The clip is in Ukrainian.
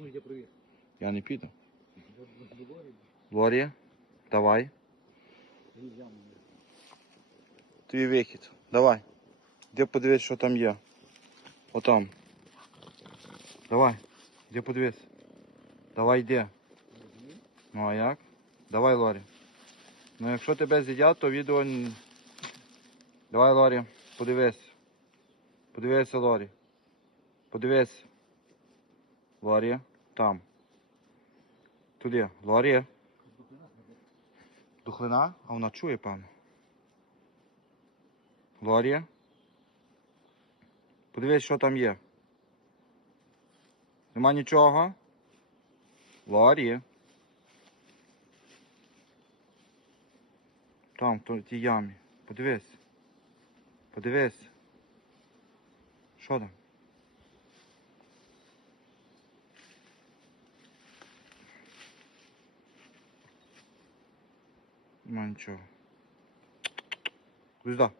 Ну, я привіт. Я не піду. Лорія, давай. Твій вихід. Давай. Де подивись, що там є. Отам. Давай. Де подивись. Давай йди. Ну а як? Давай, Лорі. Ну якщо тебе з'їдять, то відео. Давай, Лорі, подивись. Подивися, Лорі. Подивись. Лорі. Там. Туди. Лорі. Духлина? А вона чує, певно. Лорія. Подивись, що там є. Нема нічого. Лорі. Там, в тій ямі. Подивись. Подивись. Що там? Нема нічого. Кузьда.